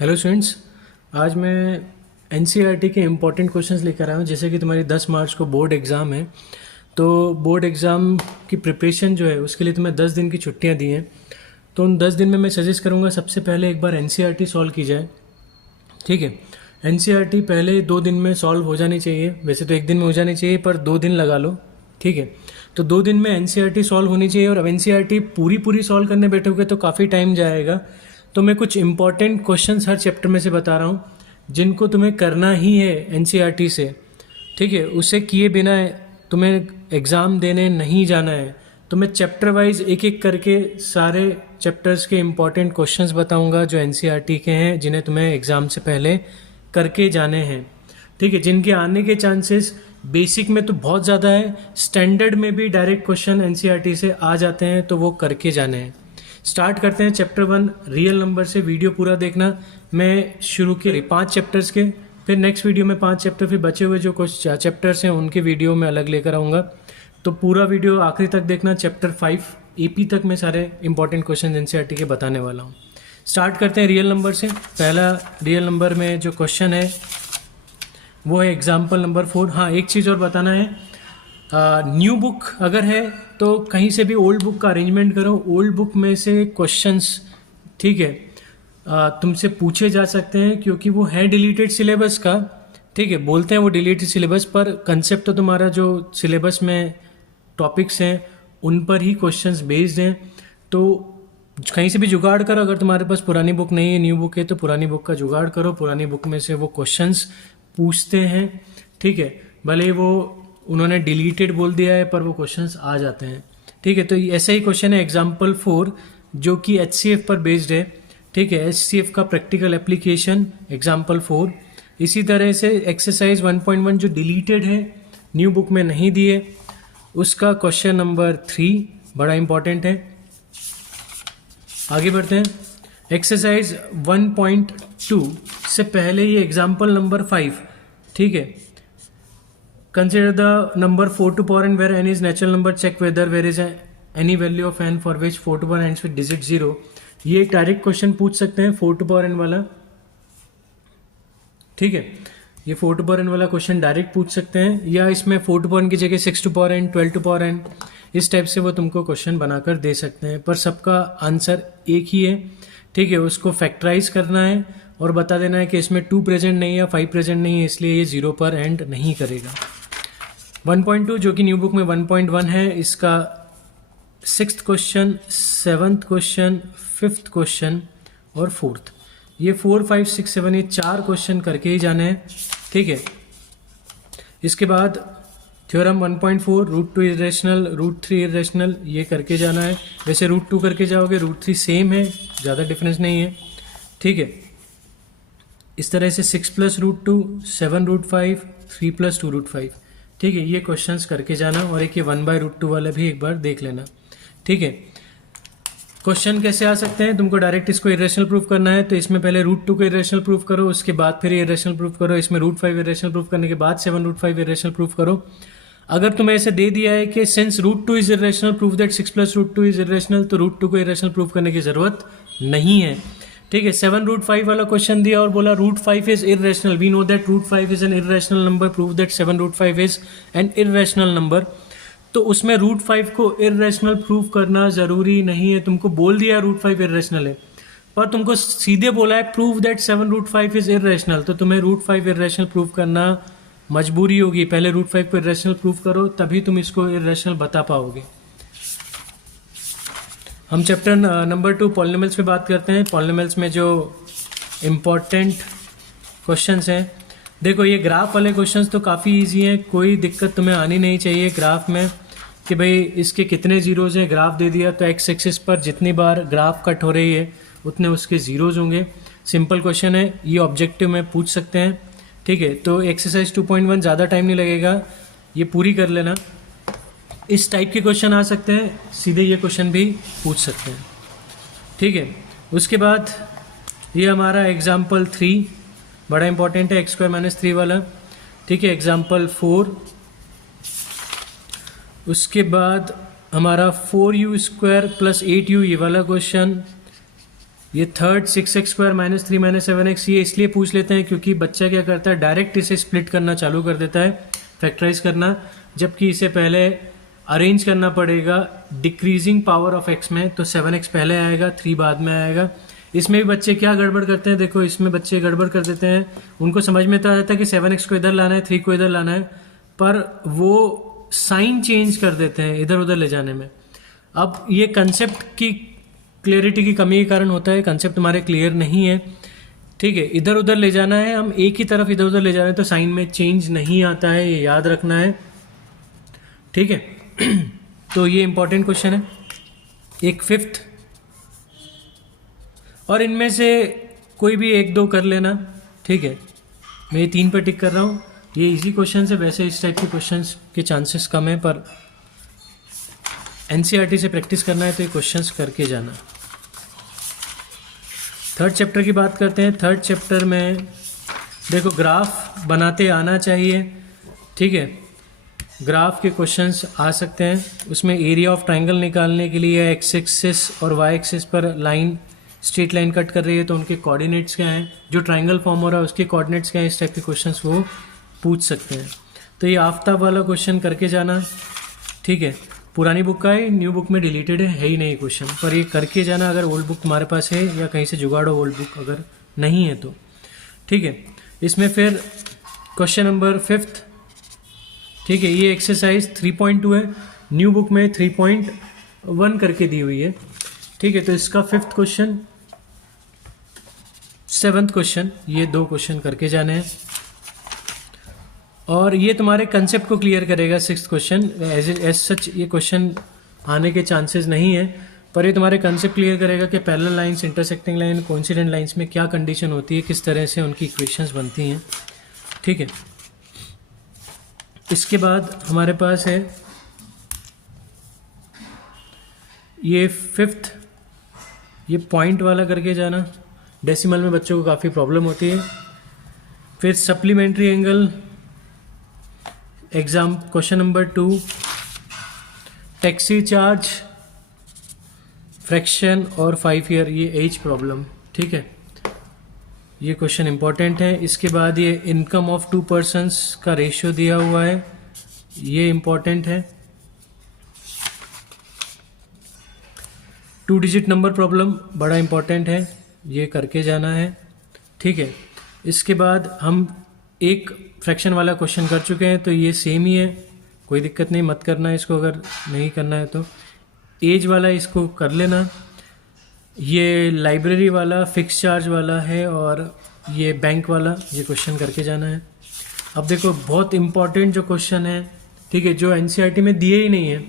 Hello students, आज मैं NCERT के इम्पॉर्टेंट क्वेश्चंस लेकर आया हूँ। जैसे कि तुम्हारी 10 मार्च को बोर्ड एग्ज़ाम है, तो बोर्ड एग्ज़ाम की प्रिपरेशन जो है उसके लिए तुम्हें 10 दिन की छुट्टियाँ दी हैं। तो उन 10 दिन में मैं सजेस्ट करूँगा सबसे पहले एक बार एनसीईआरटी सॉल्व की जाए। ठीक है, एनसीईआरटी पहले 2 दिन में सॉल्व हो जानी चाहिए। वैसे तो 1 दिन में हो जानी चाहिए, पर 2 दिन लगा लो। ठीक है, तो 2 दिन में एनसीईआरटी सॉल्व होनी चाहिए। और अब एनसीईआरटी पूरी सॉल्व करने बैठोगे तो काफ़ी टाइम जाएगा। तो मैं कुछ इंपॉर्टेंट क्वेश्चंस हर चैप्टर में से बता रहा हूँ जिनको तुम्हें करना ही है एनसीईआरटी से। ठीक है, उसे किए बिना तुम्हें एग्ज़ाम देने नहीं जाना है। तो मैं चैप्टर वाइज एक एक करके सारे चैप्टर्स के इम्पॉर्टेंट क्वेश्चंस बताऊंगा जो एनसीईआरटी के हैं, जिन्हें तुम्हें एग्ज़ाम से पहले करके जाने हैं। ठीक है, जिनके आने के चांसेस बेसिक में तो बहुत ज़्यादा है, स्टैंडर्ड में भी डायरेक्ट क्वेश्चन एनसीईआरटी से आ जाते हैं, तो वो करके जाने हैं। स्टार्ट करते हैं चैप्टर 1 रियल नंबर से। वीडियो पूरा देखना। मैं शुरू के 5 चैप्टर्स के, फिर नेक्स्ट वीडियो में 5 चैप्टर, फिर बचे हुए जो कुछ चैप्टर्स हैं उनके वीडियो में अलग लेकर आऊँगा। तो पूरा वीडियो आखिरी तक देखना। चैप्टर 5 एपी तक मैं सारे इंपॉर्टेंट क्वेश्चन एनसीईआरटी के बताने वाला हूँ। स्टार्ट करते हैं रियल नंबर से। पहला रियल नंबर में जो क्वेश्चन है वो है एग्जाम्पल नंबर 4। हाँ, एक चीज़ और बताना है, न्यू बुक अगर है तो कहीं से भी ओल्ड बुक का अरेंजमेंट करो। ओल्ड बुक में से क्वेश्चंस, ठीक है, तुमसे पूछे जा सकते हैं क्योंकि वो है डिलीटेड सिलेबस का। ठीक है, बोलते हैं वो डिलीटेड सिलेबस, पर कंसेप्ट तो तुम्हारा जो सिलेबस में टॉपिक्स हैं उन पर ही क्वेश्चंस बेस्ड हैं। तो कहीं से भी जुगाड़ करो। अगर तुम्हारे पास पुरानी बुक नहीं है, न्यू बुक है, तो पुरानी बुक का जुगाड़ करो। पुरानी बुक में से वो क्वेश्चंस पूछते हैं। ठीक है, भले वो उन्होंने डिलीटेड बोल दिया है पर वो क्वेश्चंस आ जाते हैं। ठीक है, तो ऐसा ही क्वेश्चन है एग्जाम्पल 4 जो कि एचसीएफ पर बेस्ड है। ठीक है, एचसीएफ का प्रैक्टिकल एप्लीकेशन एग्जाम्पल 4। इसी तरह से एक्सरसाइज 1.1 जो डिलीटेड है, न्यू बुक में नहीं दिए, उसका क्वेश्चन नंबर 3 बड़ा इंपॉर्टेंट है। आगे बढ़ते हैं। एक्सरसाइज 1.2 से पहले ये एग्जाम्पल नंबर 5। ठीक है, consider the number 4 to power n where n is natural number. check whether there is any value of n for which 4 to power ends with digit 0. ये एक डायरेक्ट क्वेश्चन पूछ सकते हैं 4 to power n वाला। ठीक है, ये 4 to power n वाला क्वेश्चन डायरेक्ट पूछ सकते हैं, या इसमें 4 to power n की जगह 6 to power n, 12 to power n, इस टाइप से वो तुमको क्वेश्चन बनाकर दे सकते हैं। पर सबका आंसर एक ही है। ठीक है, उसको फैक्टराइज करना है और बता देना है कि इसमें 2 प्रेजेंट नहीं है, 5 प्रेजेंट नहीं है, इसलिए ये 0 पर एंड नहीं करेगा। 1.2 जो कि न्यू बुक में 1.1 है, इसका 6th question, 7th question, 5th question और 4th, ये 4, 5, 6, 7 ये 4 क्वेश्चन करके ही जाने हैं। ठीक है, इसके बाद theorem 1.4 root 2 irrational, root 3 irrational, ये करके जाना है। वैसे रूट 2 करके जाओगे, रूट 3 सेम है, ज़्यादा डिफरेंस नहीं है। ठीक है, इस तरह से 6 plus root 2, 7 root 5, 3 plus 2 root 5। ठीक है, ये क्वेश्चंस करके जाना। और एक ये 1/√2 वाला भी एक बार देख लेना। ठीक है, क्वेश्चन कैसे आ सकते हैं, तुमको डायरेक्ट इसको इरेशनल प्रूफ करना है तो इसमें पहले रूट 2 को इरेशनल प्रूफ करो, उसके बाद फिर इरेशनल प्रूफ करो। इसमें रूट 5 इरेशनल प्रूफ करने के बाद 7 रूट 5 इरेशनल प्रूफ करो। अगर तुम्हें ऐसे दे दिया है कि since root 2 is irrational proof that 6 plus root 2 is irrational, तो रूट 2 को इरेशनल प्रूफ करने की जरूरत नहीं है। ठीक है, 7 रूट 5 वाला क्वेश्चन दिया और बोला root 5 is irrational. We know that root 5 is an irrational number, prove that 7 root 5 is an irrational number. तो उसमें रूट 5 को इरेशनल प्रूव करना जरूरी नहीं है। तुमको बोल दिया रूट 5 इरेशनल है, पर तुमको सीधे बोला है prove that 7 root 5 is irrational, तो तुम्हें रूट 5 इरेशनल प्रूव करना मजबूरी होगी। पहले रूट 5 को इरेशनल प्रूव करो, तभी तुम इसको इरेशनल बता पाओगे। हम चैप्टर नंबर 2 पॉलिनोमियल्स पे बात करते हैं। पॉलिनोमियल्स में जो इम्पॉर्टेंट क्वेश्चंस हैं, देखो ये ग्राफ वाले क्वेश्चंस तो काफ़ी इजी हैं, कोई दिक्कत तुम्हें आनी नहीं चाहिए ग्राफ में कि भाई इसके कितने जीरोज़ हैं। ग्राफ दे दिया तो एक्स एक्सिस पर जितनी बार ग्राफ कट हो रही है उतने उसके जीरोज़ होंगे। सिंपल क्वेश्चन है, ये ऑब्जेक्टिव में पूछ सकते हैं। ठीक है, तो एक्सरसाइज 2.1 ज़्यादा टाइम नहीं लगेगा, ये पूरी कर लेना। इस टाइप के क्वेश्चन आ सकते हैं, सीधे ये क्वेश्चन भी पूछ सकते हैं। ठीक है, उसके बाद ये हमारा एग्जाम्पल 3 बड़ा इंपॉर्टेंट है, x² - 3 वाला। ठीक है, एग्जाम्पल 4। उसके बाद हमारा 4u² + 8u ये वाला क्वेश्चन। ये थर्ड 6x² - 3 - 7x, ये इसलिए पूछ लेते हैं क्योंकि बच्चा क्या करता है, डायरेक्ट इसे स्प्लिट करना चालू कर देता है, फैक्टराइज करना, जबकि इसे पहले अरेंज करना पड़ेगा डिक्रीजिंग पावर ऑफ x में। तो 7x पहले आएगा, 3 बाद में आएगा। इसमें भी बच्चे क्या गड़बड़ करते हैं, देखो इसमें बच्चे गड़बड़ कर देते हैं, उनको समझ में तो आ जाता है कि 7x को इधर लाना है, 3 को इधर लाना है, पर वो साइन चेंज कर देते हैं इधर उधर ले जाने में। अब ये कंसेप्ट की क्लियरिटी की कमी के कारण होता है, कंसेप्ट हमारे क्लियर नहीं है, ठीक है। इधर उधर ले जाना है, हम एक ही तरफ इधर उधर ले जा रहे हैं तो साइन में चेंज नहीं आता है, ये याद रखना है, ठीक है। तो ये इंपॉर्टेंट क्वेश्चन है। एक फिफ्थ, और इनमें से कोई भी 1-2 कर लेना, ठीक है। मैं ये 3 पर टिक कर रहा हूँ, ये इजी क्वेश्चन है, वैसे इस टाइप के क्वेश्चंस के चांसेस कम है, पर एनसीईआरटी से प्रैक्टिस करना है तो ये क्वेश्चंस करके जाना। थर्ड चैप्टर की बात करते हैं। थर्ड चैप्टर में देखो ग्राफ बनाते आना चाहिए, ठीक है। ग्राफ के क्वेश्चंस आ सकते हैं, उसमें एरिया ऑफ ट्राइंगल निकालने के लिए एक्स एक्सिस और वाई एक्सिस पर लाइन, स्ट्रेट लाइन कट कर रही है तो उनके कोऑर्डिनेट्स क्या हैं, जो ट्राइंगल फॉर्म हो रहा है उसके कोऑर्डिनेट्स क्या हैं, इस टाइप के क्वेश्चंस वो पूछ सकते हैं। तो ये आफ्ताब वाला क्वेश्चन करके जाना, ठीक है। पुरानी बुक का है, न्यू बुक में डिलीटेड है ही नहीं क्वेश्चन, पर ये करके जाना अगर ओल्ड बुक तुम्हारे पास है या कहीं से जुगाड़ो ओल्ड बुक अगर नहीं है तो, ठीक है। इसमें फिर क्वेश्चन नंबर 5, ठीक है, ये एक्सरसाइज 3.2 है, न्यू बुक में 3.1 करके दी हुई है, ठीक है। तो इसका 5th क्वेश्चन, 7th क्वेश्चन, ये 2 क्वेश्चन करके जाने हैं, और ये तुम्हारे कंसेप्ट को क्लियर करेगा। 6th क्वेश्चन एज सच ये क्वेश्चन आने के चांसेस नहीं है, पर ये तुम्हारे कंसेप्ट क्लियर करेगा कि parallel lines, intersecting line, coincident lines में क्या कंडीशन होती है, किस तरह से उनकी इक्वेशंस बनती हैं, ठीक है। इसके बाद हमारे पास है ये 5th, ये पॉइंट वाला करके जाना, डेसिमल में बच्चों को काफ़ी प्रॉब्लम होती है। फिर supplementary angle exam question number 2, taxi charge, fraction और 5 ईयर, ये एज प्रॉब्लम, ठीक है। ये क्वेश्चन इंपॉर्टेंट है। इसके बाद ये इनकम ऑफ 2 पर्सन्स का रेशियो दिया हुआ है, ये इंपॉर्टेंट है। 2 डिजिट नंबर प्रॉब्लम बड़ा इंपॉर्टेंट है, ये करके जाना है, ठीक है। इसके बाद हम एक फ्रैक्शन वाला क्वेश्चन कर चुके हैं, तो ये सेम ही है, कोई दिक्कत नहीं, मत करना इसको अगर नहीं करना है तो। एज वाला इसको कर लेना, ये लाइब्रेरी वाला फिक्स चार्ज वाला है, और ये बैंक वाला, ये क्वेश्चन करके जाना है। अब देखो बहुत इंपॉर्टेंट जो क्वेश्चन है, ठीक है, जो एनसीईआरटी में दिए ही नहीं है,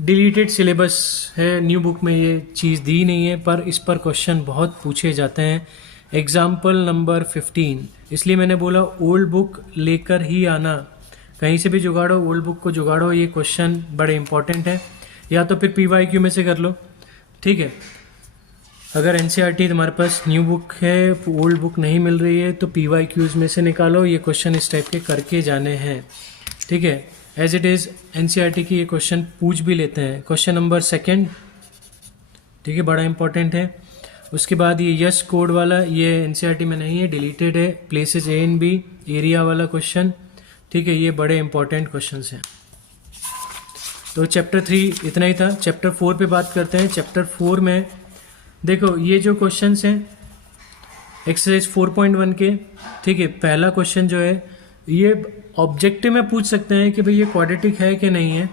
डिलीटेड सिलेबस है, न्यू बुक में ये चीज़ दी नहीं है, पर इस पर क्वेश्चन बहुत पूछे जाते हैं। एग्जाम्पल नंबर 15, इसलिए मैंने बोला ओल्ड बुक लेकर ही आना, कहीं से भी जुगाड़ो, ओल्ड बुक को जुगाड़ो, ये क्वेश्चन बड़े इंपॉर्टेंट है, या तो फिर पीवाईक्यू में से कर लो, ठीक है। अगर एनसीईआरटी तुम्हारे पास न्यू बुक है, ओल्ड बुक नहीं मिल रही है, तो पीवाईक्यूज में से निकालो, ये क्वेश्चन इस टाइप के करके जाने हैं, ठीक है। एज इट इज़ एनसीईआरटी की ये क्वेश्चन पूछ भी लेते हैं। क्वेश्चन नंबर 2, ठीक है, बड़ा इंपॉर्टेंट है। उसके बाद ये यस कोड वाला, ये एनसीईआरटी में नहीं है, डिलीटेड है। Places A and B, area वाला क्वेश्चन, ठीक है, ये बड़े इंपॉर्टेंट क्वेश्चंस हैं। तो चैप्टर 3 इतना ही था। चैप्टर 4 पे बात करते हैं। चैप्टर 4 में देखो ये जो क्वेश्चंस हैं एक्सरसाइज 4.1 के, ठीक है, पहला क्वेश्चन जो है ये ऑब्जेक्टिव में पूछ सकते हैं कि भाई ये क्वाड्रेटिक है कि नहीं है,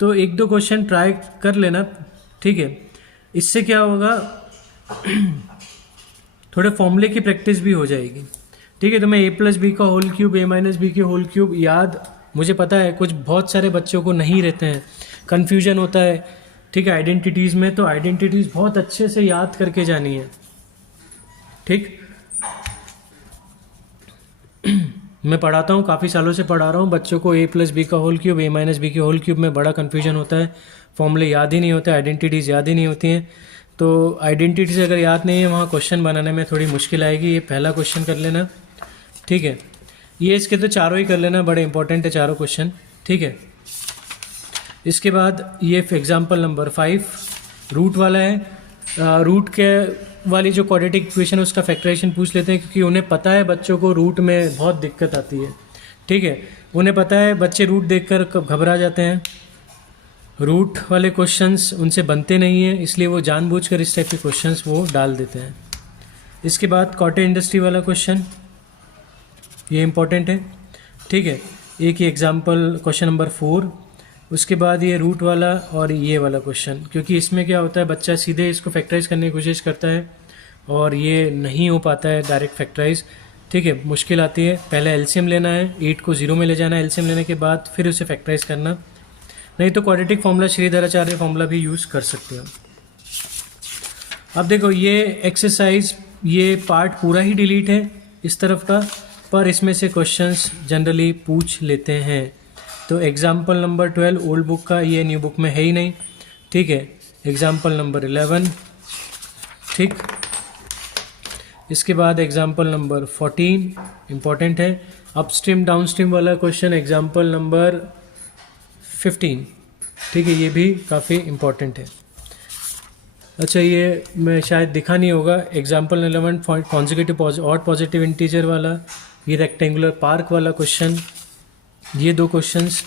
तो 1-2 क्वेश्चन ट्राई कर लेना, ठीक है। इससे क्या होगा, थोड़े फॉर्मूले की प्रैक्टिस भी हो जाएगी, ठीक है। तो मैं a+b का होल क्यूब, a-b के होल क्यूब याद, मुझे पता है कुछ बहुत सारे बच्चों को नहीं रहते हैं, कन्फ्यूजन होता है, ठीक है, आइडेंटिटीज़ में, तो आइडेंटिटीज़ बहुत अच्छे से याद करके जानी है, ठीक। मैं पढ़ाता हूँ, काफ़ी सालों से पढ़ा रहा हूँ बच्चों को, a+b का होल क्यूब, a-b के होल क्यूब में बड़ा कन्फ्यूजन होता है, फॉर्मूले याद ही नहीं होते, आइडेंटिटीज़ याद ही नहीं होती हैं। तो आइडेंटिटीज़ अगर याद नहीं है, वहाँ क्वेश्चन बनाने में थोड़ी मुश्किल आएगी। ये पहला क्वेश्चन कर लेना, ठीक है। ये इसके तो चारों ही कर लेना, बड़े इंपॉर्टेंट है चारों क्वेश्चन, ठीक है। इसके बाद ये एग्जाम्पल नंबर 5 रूट वाला है। रूट के वाली जो क्वाड्रेटिक इक्वेशन है उसका फैक्टराइजेशन पूछ लेते हैं, क्योंकि उन्हें पता है बच्चों को रूट में बहुत दिक्कत आती है। ठीक है, उन्हें पता है बच्चे रूट देखकर कब घबरा जाते हैं, रूट वाले क्वेश्चंस उनसे बनते नहीं हैं, इसलिए वो जानबूझकर इस टाइप के क्वेश्चंस वो डाल देते हैं। इसके बाद कॉटेज इंडस्ट्री वाला क्वेश्चन, ये इंपॉर्टेंट है। ठीक है, एक ही एग्जांपल क्वेश्चन नंबर 4, उसके बाद ये रूट वाला और ये वाला क्वेश्चन, क्योंकि इसमें क्या होता है बच्चा सीधे इसको फैक्टराइज करने की कोशिश करता है और ये नहीं हो पाता है डायरेक्ट फैक्टराइज। ठीक है, मुश्किल आती है, पहले एलसीएम लेना है, 8 को 0 में ले जाना है, एलसीएम लेने के बाद फिर उसे फैक्टराइज करना, नहीं तो क्वाड्रेटिक फॉर्मूला श्रीधराचार्य फॉर्मूला भी यूज़ कर सकते हो। अब देखो ये एक्सरसाइज, ये पार्ट पूरा ही डिलीट है इस तरफ का, पर इसमें से क्वेश्चंस जनरली पूछ लेते हैं। तो एग्जाम्पल नंबर 12 ओल्ड बुक का, ये न्यू बुक में है ही नहीं। ठीक है, एग्जाम्पल नंबर 11, ठीक, इसके बाद एग्जाम्पल नंबर 14 इम्पॉर्टेंट है। अपस्ट्रीम डाउनस्ट्रीम वाला क्वेश्चन एग्जाम्पल नंबर 15, ठीक है, ये भी काफ़ी इम्पॉर्टेंट है। अच्छा, ये मैं शायद दिखा नहीं होगा, example 11 consecutive odd positive integer वाला, ये रेक्टेंगुलर पार्क वाला क्वेश्चन, ये 2 क्वेश्चंस।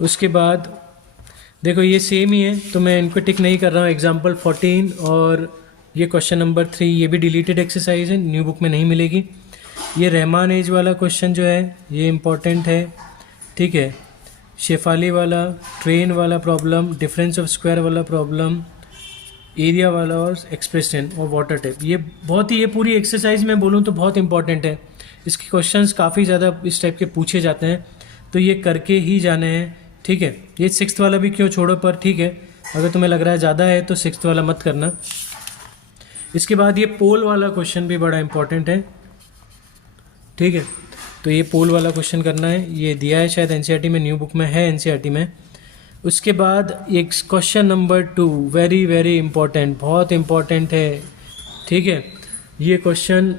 उसके बाद देखो ये सेम ही है तो मैं इनको टिक नहीं कर रहा हूँ, एग्जाम्पल 14 और ये क्वेश्चन नंबर 3, ये भी डिलीटेड एक्सरसाइज है, न्यू बुक में नहीं मिलेगी। ये रहमान एज वाला क्वेश्चन जो है ये इम्पॉर्टेंट है। ठीक है, शेफाली वाला, ट्रेन वाला प्रॉब्लम, डिफरेंस ऑफ स्क्वायर वाला प्रॉब्लम, एरिया वाला और एक्सप्रेशन और वाटर टेप, ये बहुत ही, ये पूरी एक्सरसाइज में बोलूँ तो बहुत इंपॉर्टेंट है। इसके क्वेश्चंस काफ़ी ज़्यादा इस टाइप के पूछे जाते हैं, तो ये करके ही जाने हैं। ठीक है, ये 6th वाला भी क्यों छोड़ो, पर ठीक है, अगर तुम्हें लग रहा है ज़्यादा है तो 6th वाला मत करना। इसके बाद ये पोल वाला क्वेश्चन भी बड़ा इंपॉर्टेंट है। ठीक है, तो ये पोल वाला क्वेश्चन करना है, ये दिया है शायद एनसीईआरटी में, न्यू बुक में है एनसीईआरटी में। उसके बाद एक question number 2 very very important, बहुत इंपॉर्टेंट है। ठीक है, ये क्वेश्चन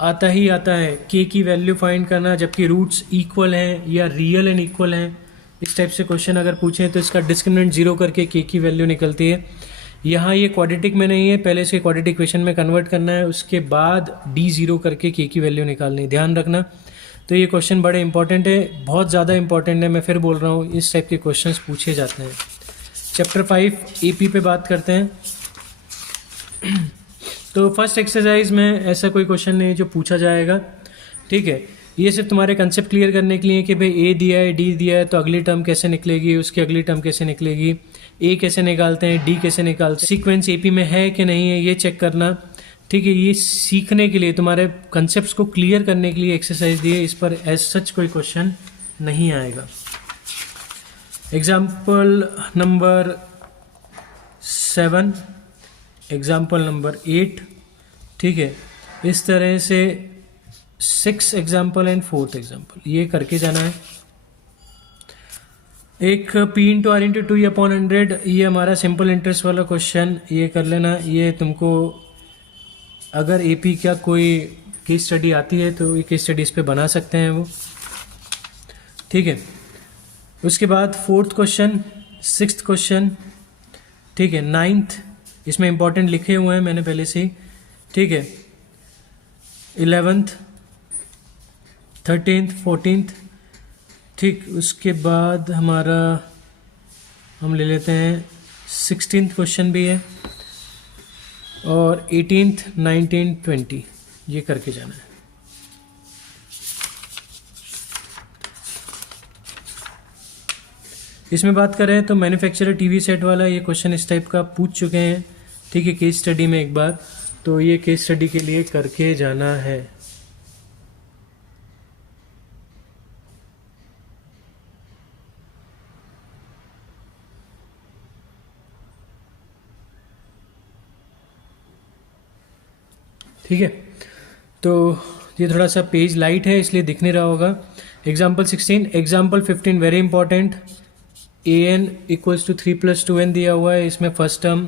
आता ही आता है, के की वैल्यू फाइंड करना जबकि रूट्स इक्वल हैं या रियल एंड इक्वल हैं, इस टाइप से क्वेश्चन अगर पूछें तो इसका डिस्क्रिमिनेंट 0 करके के की वैल्यू निकलती है। यहाँ ये क्वाड्रेटिक में नहीं है, पहले इसके क्वाड्रेटिक इक्वेशन में कन्वर्ट करना है, उसके बाद D0 करके के की वैल्यू निकालनी है, ध्यान रखना। तो ये क्वेश्चन बड़े इंपॉर्टेंट है, बहुत ज़्यादा इंपॉर्टेंट है, मैं फिर बोल रहा हूँ, इस टाइप के क्वेश्चंस पूछे जाते हैं। चैप्टर 5 एपी पे बात करते हैं। तो फर्स्ट एक्सरसाइज में ऐसा कोई क्वेश्चन नहीं जो पूछा जाएगा। ठीक है, ये सिर्फ तुम्हारे कंसेप्ट क्लियर करने के लिए कि भाई ए दिया है, डी दिया है, तो अगली टर्म कैसे निकलेगी, उसकी अगली टर्म कैसे निकलेगी, ए कैसे निकालते हैं, डी कैसे निकालते हैं, सीक्वेंस एपी में है कि नहीं है, ये चेक करना। ठीक है, ये सीखने के लिए, तुम्हारे कंसेप्ट को क्लियर करने के लिए एक्सरसाइज दी है, इस पर एज सच कोई क्वेश्चन नहीं आएगा। एग्जाम्पल नंबर 7, एग्जाम्पल नंबर 8, ठीक है, इस तरह से 6 एग्जाम्पल एंड 4th एग्जाम्पल, ये करके जाना है। एक P इंटू आर इंटू 2/100, ये हमारा सिंपल इंटरेस्ट वाला क्वेश्चन, ये कर लेना। ये तुमको अगर AP का कोई केस स्टडी आती है तो ये केस स्टडी इस पर बना सकते हैं वो। ठीक है, उसके बाद 4th क्वेश्चन, 6th क्वेश्चन, ठीक है, 9th, इसमें इंपॉर्टेंट लिखे हुए हैं मैंने पहले से ही। ठीक है, 11th, 13th, 14th, ठीक, उसके बाद हमारा हम ले लेते हैं 16th क्वेश्चन भी है, और 18th, 19th, 20, ये करके जाना है। इसमें बात करें तो मैन्युफैक्चरर टीवी सेट वाला ये क्वेश्चन इस टाइप का पूछ चुके हैं। ठीक है, केस स्टडी में एक बार, तो ये केस स्टडी के लिए करके जाना है। ठीक है, तो ये थोड़ा सा पेज लाइट है इसलिए दिख नहीं रहा होगा। Example 16, example 15 very important, an equals to 3 + 2n दिया हुआ है। इसमें फर्स्ट टर्म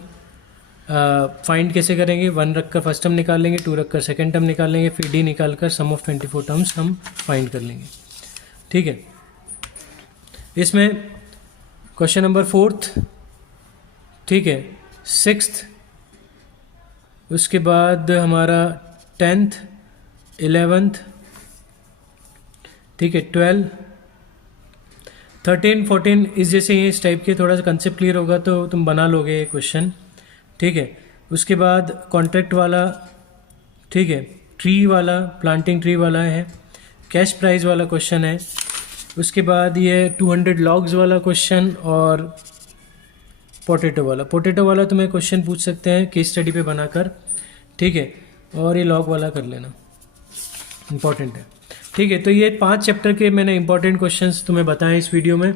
फाइंड कैसे करेंगे, 1 रखकर फर्स्ट टर्म निकाल लेंगे, 2 रखकर सेकेंड टर्म निकाल लेंगे, फिर d निकाल कर सम ऑफ 24 टर्म्स हम फाइंड कर लेंगे। ठीक है, इसमें क्वेश्चन नंबर 4th, ठीक है, 6th, उसके बाद हमारा 10th 11th, ठीक है, 12 13 14 इस जैसे ये इस टाइप के थोड़ा सा कंसेप्ट क्लियर होगा तो तुम बना लोगे ये क्वेश्चन, ठीक है। उसके बाद कॉन्ट्रैक्ट वाला, ठीक है, ट्री वाला, प्लांटिंग ट्री वाला है, कैश प्राइस वाला क्वेश्चन है। उसके बाद ये 200 लॉग्स वाला क्वेश्चन और पोटैटो वाला तुम्हें क्वेश्चन पूछ सकते हैं केस स्टडी पे बनाकर, ठीक है। और ये लॉग वाला कर लेना, इंपॉर्टेंट है, ठीक है। तो ये 5 चैप्टर के मैंने इंपॉर्टेंट क्वेश्चंस तुम्हें बताए इस वीडियो में।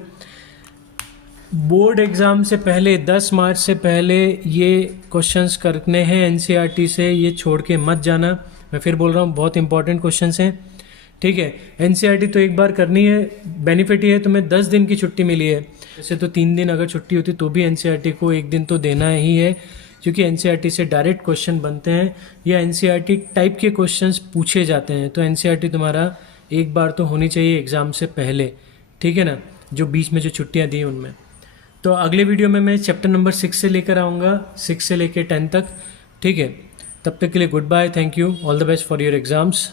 बोर्ड एग्ज़ाम से पहले 10 मार्च से पहले ये क्वेश्चंस करने हैं एनसीईआरटी से, ये छोड़ के मत जाना। मैं फिर बोल रहा हूँ, बहुत इंपॉर्टेंट क्वेश्चंस हैं, ठीक है। एनसीईआरटी तो एक बार करनी है, बेनिफिट ये है तुम्हें 10 दिन की छुट्टी मिली है। वैसे तो 3 दिन अगर छुट्टी होती तो भी एनसीईआरटी को एक दिन तो देना ही है, क्योंकि एनसीईआरटी से डायरेक्ट क्वेश्चन बनते हैं या एनसीईआरटी टाइप के क्वेश्चंस पूछे जाते हैं। तो एनसीईआरटी तुम्हारा एक बार तो होनी चाहिए एग्ज़ाम से पहले, ठीक है ना, जो बीच में जो छुट्टियां दी उनमें। तो अगले वीडियो में मैं चैप्टर नंबर 6 से लेकर आऊँगा, 6 से लेकर 10 तक, ठीक है। तब तक के लिए good bye, thank you, all the best for your exams.